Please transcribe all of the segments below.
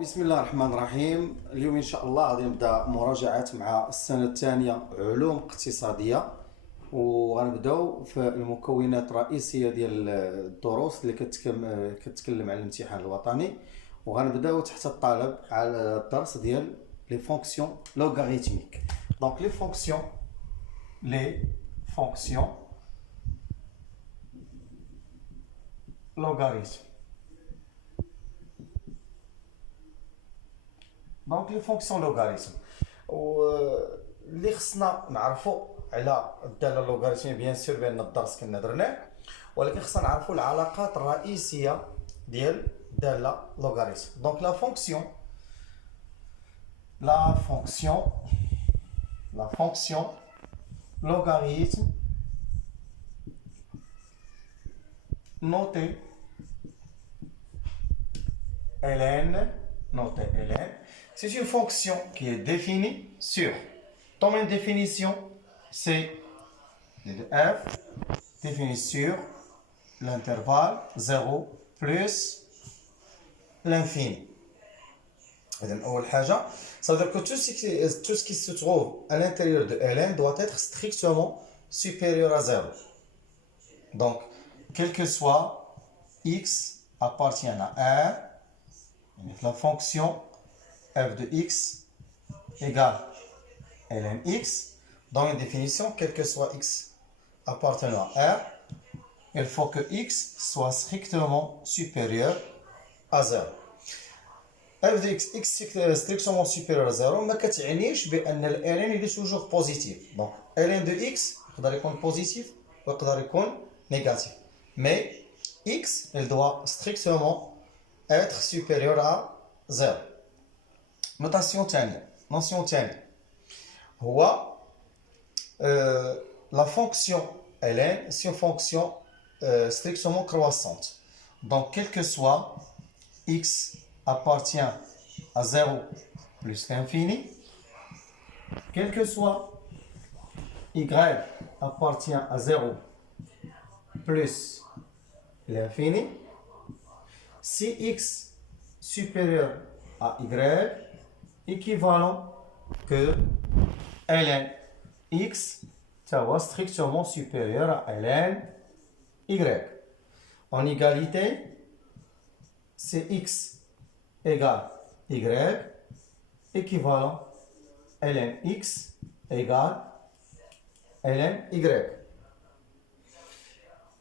بسم الله الرحمن الرحيم. اليوم ان شاء الله غادي نبدا مراجعات مع السنه الثانيه علوم اقتصاديه، وغنبداو في المكونات الرئيسيه ديال الدروس اللي كتكلم على الامتحان الوطني، وغنبداو تحت الطالب على الدرس ديال لي فونكسيون لوغاريتميك. دونك لي فونكسيون لوغاريتم. دونك لي فونكسيون لوغاريتم واللي خصنا نعرفوا على الداله لوغاريتميه بيان سور بان الدرس كنا درناه، ولكن خصنا نعرفوا العلاقات الرئيسيه ديال الداله لوغاريتم. دونك لا فونكسيون لوغاريتم نوتée ln, c'est une fonction qui est définie sur, dans une définition, c'est f définie sur l'intervalle 0 plus l'infini. Ça veut dire que tout ce qui se trouve à l'intérieur de ln doit être strictement supérieur à 0. Donc, quel que soit x appartient à r, la fonction f de x égale ln x. Dans une définition, quel que soit x appartenant à r, il faut que x soit strictement supérieur à 0. f de x strictement supérieur à 0 ما كتعنيش بان ln il est toujours positif. Donc ln de x يقدر يكون positif ويقدر يكون négatif, mais x il doit strictement être supérieur à 0. notion ثانية هو la fonction ln, c'est une fonction strictement croissante. Donc quel que soit x appartient à 0 plus l'infini, quel que soit y appartient à 0 plus l'infini, si x supérieur à y équivalent que ln x est strictement supérieur à ln y. En égalité, c'est x égale y équivalent ln x égale ln y.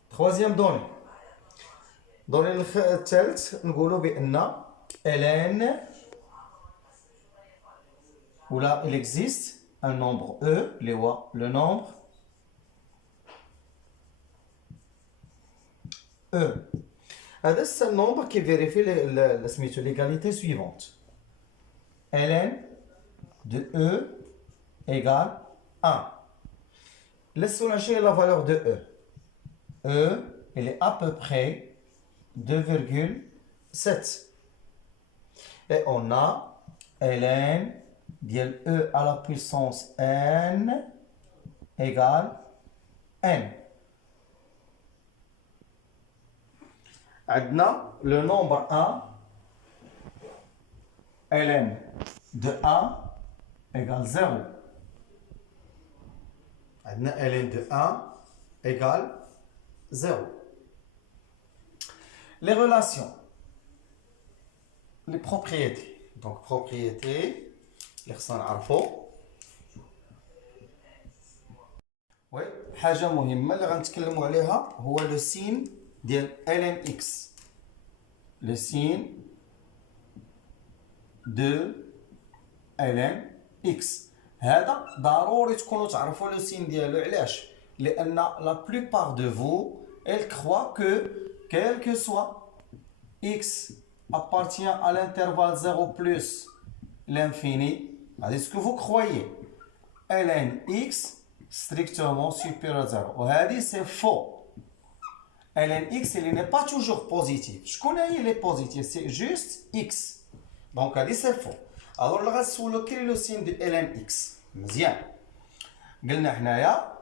Troisième donnée. Donnée الثالث نقولوا بأن ln où là il existe un nombre e, le nombre e. C'est un nombre qui vérifie l'égalité suivante. ln de e égale 1. Laissons lâcher la valeur de e. E, elle est à peu près 2,7. Et on a ln de e à la puissance n égale n. عندنا le nombre 1 ln de 1 égale 0. عندنا ln de 1 égale 0. Les relations, les propriétés. Donc propriétés, اللي خصنا نعرفو. وي حاجة مهمة اللي غنتكلموا عليها هو لو سين ديال ln x. لو سين دو ln x. هذا ضروري تكونوا تعرفوا لو سين ديالو. علاش؟ لأن la plupart de vous elle croit que quel que soit x appartient à l'intervalle 0 plus l'infini, c'est ce que vous croyez, ln x strictement supérieur à 0. Et c'est faux. ln x il n'est pas toujours positif. Je connais il est positif, c'est juste x. Donc c'est faux. Alors là غنسولو كاين لو سين دو ln x. مزيان. قلنا حنايا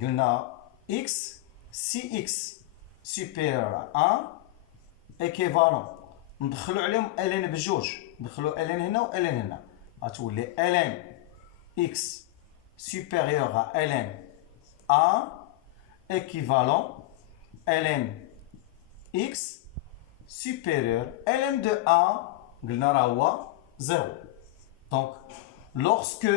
قلنا x si x supérieur à 1 équivalent ندخلوا عليهم ln بجوج ندخلوا ln هنا و ln هنا غتولي ln x supérieur à ln a équivalent ln x supérieur ln de a قلنا راه هو 0. Donc lorsque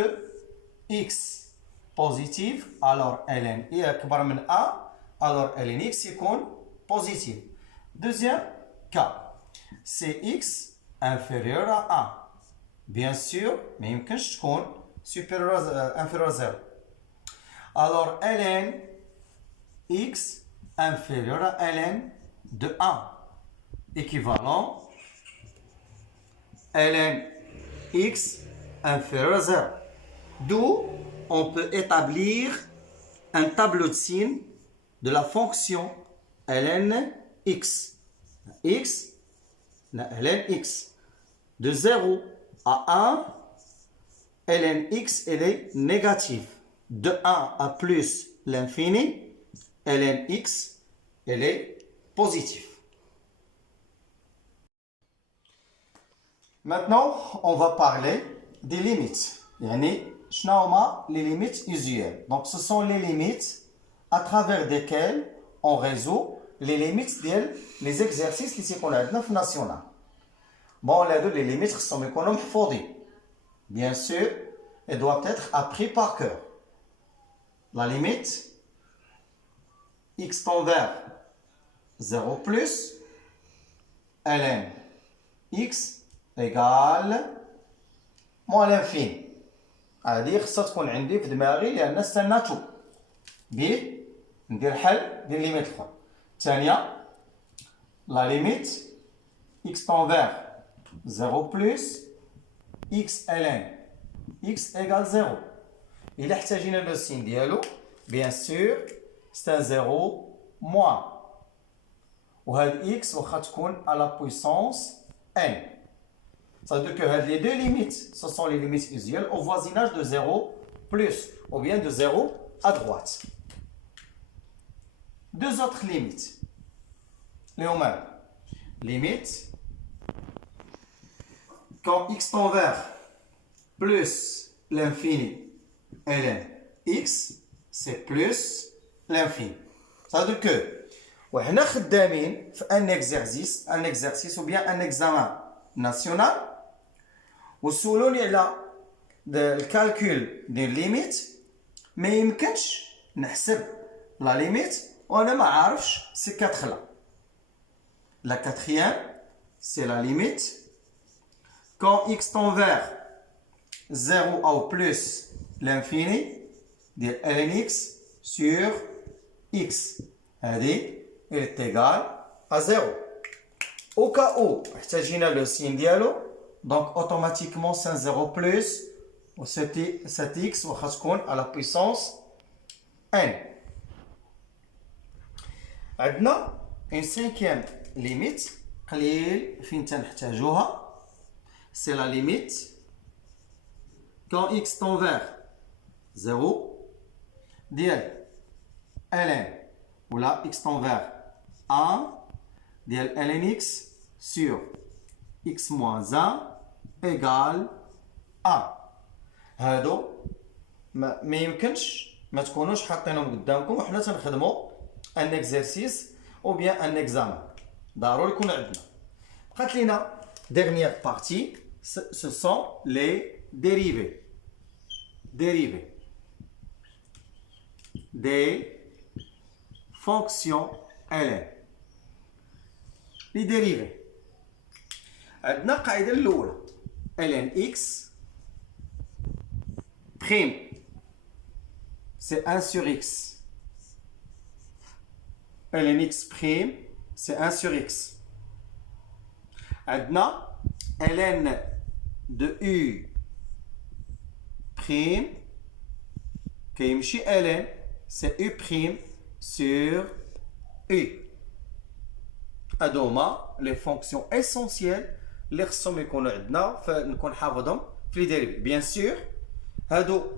x positif alors ln est أكبر من a alors ln x يكون positif. Deuxième cas, c'est x inférieur à 1. Bien sûr, mais il peut être supérieur inférieur à 0. Alors ln x inférieur à ln de 1 équivalent ln x inférieur à 0. D'où on peut établir un tableau de signes de la fonction ln x. x, ln x. De 0 à 1, ln x elle est négative. De 1 à plus l'infini, ln x elle est positive. Maintenant, on va parler des limites. Les limites usuelles. Donc, ce sont les limites à travers desquelles on résout les limites des exercices qui sont dans le national. Bon, les limites sont محفوظين. Bien sûr, elles doivent être appris par cœur. La limite x tend vers 0 plus ln x égale moins l'infini. هذه خصها تكون عندي في دماغي لأن استناتو بيه ندير حل ديال ليميت الأخرى. الثانية la limite x tend vers 0 plus x ln x égale 0. إلا احتاجينا لو سين ديالو bien sûr c'est un 0 moins. وهاد x واخا تكون à la puissance n. Ça veut dire que les deux limites, ce sont les limites usuelles au voisinage de 0 plus, ou bien de 0 à droite. Deux autres limites. Les mêmes. Limite, quand x tend vers plus l'infini ln x, c'est plus l'infini. Ça veut dire que, وحنا خدامين في un exercice ou bien un examen national, وسولوني على الكالكول ديال ليميت ما يمكنش نحسب لا ليميت وانا ما عارفش سي 4 لا. La quatrième, c'est la limite quand x tend vers 0 ou plus l'infini de ln x sur x. هذه est égale à 0. Au cas où احتاجينا le signe ديالو, donc automatiquement c'est un 0 plus ou cet x واخا تكون à la puissance n. عندنا une cinquième limite قليل فين تنحتاجوها, c'est la limite quand x tend vers 0 ديال ln ou là x tend vers 1 ديال ln x sur x moins 1 égale 1. هادو ما يمكنش ما تكونوش حاطينهم قدامكم وحنا تنخدموا ان اكزرسيس او بيان ان اكزامان. ضروري يكون عندنا. بقات لينا dernière partie, ce sont les dérivés. Dérivés des fonctions ln. Les dérivés. عندنا القاعدة الأولى ln x prime c'est 1 sur x. ln x prime c'est 1 sur x. عندنا ln de u prime كيمشي ln c'est u prime sur u. هادو هما les fonctions essentielles اللي خصهم يكونوا عندنا فنكون حافظهم في لي ديريفي. بيان سور هادو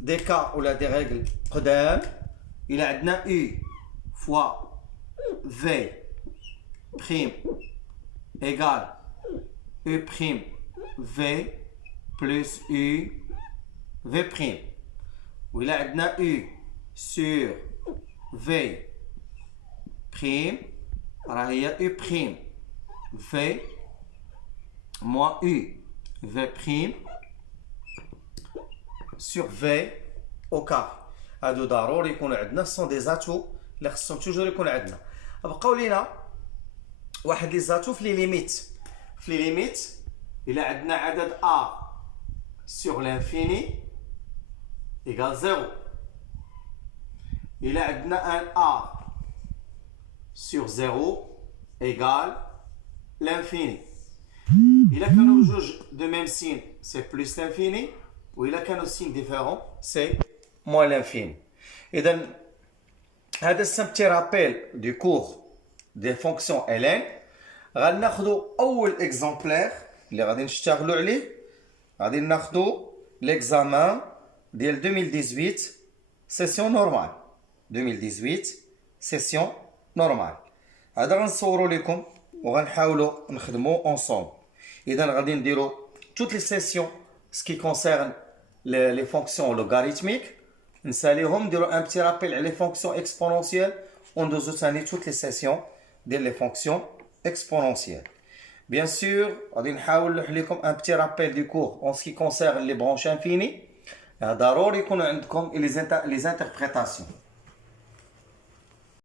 دي كا ولا دي ريغل قدام. الى عندنا u فوا v prime égale U prime V plus U V prime. وإلا عندنا U sur V prime راه هي U prime V moins U V prime sur V au carré. هادو ضروري يكونوا عندنا سون دي زاتو اللي خصهم توجور يكون عندنا. بقاو لينا واحد لي زاتو في لي ليميت. في لي ليميت إلا عندنا عدد A sur l'infini égale 0. إلا عندنا un A sur 0 égale l'infini. إلا كانوا جوج de même signe c'est plus l'infini. وإلا كانوا signes différents c'est moins l'infini. إذا هذا c'est un petit rappel du cours des fonctions ln. غادي ناخذوا أول exemplaire اللي غادي نشتغلوا عليه. غادي ناخذوا l'examen ديال 2018 session normale. 2018 session normale. هذا غنصوروا لكم وغنحاولوا نخدموا ensemble. إذا غادي نديروا toutes les sessions ce qui concerne les fonctions logarithmiques. نساليهم نديروا un petit rappel على les fonctions exponentielles. وندوزو ثاني toutes les sessions ديال les fonctions exponentielles. Bien sûr, غادي نحاول نلوح لكم un petit rappel du cours en ce qui concerne les branches infinies. ضروري يكونوا عندكم les interprétations.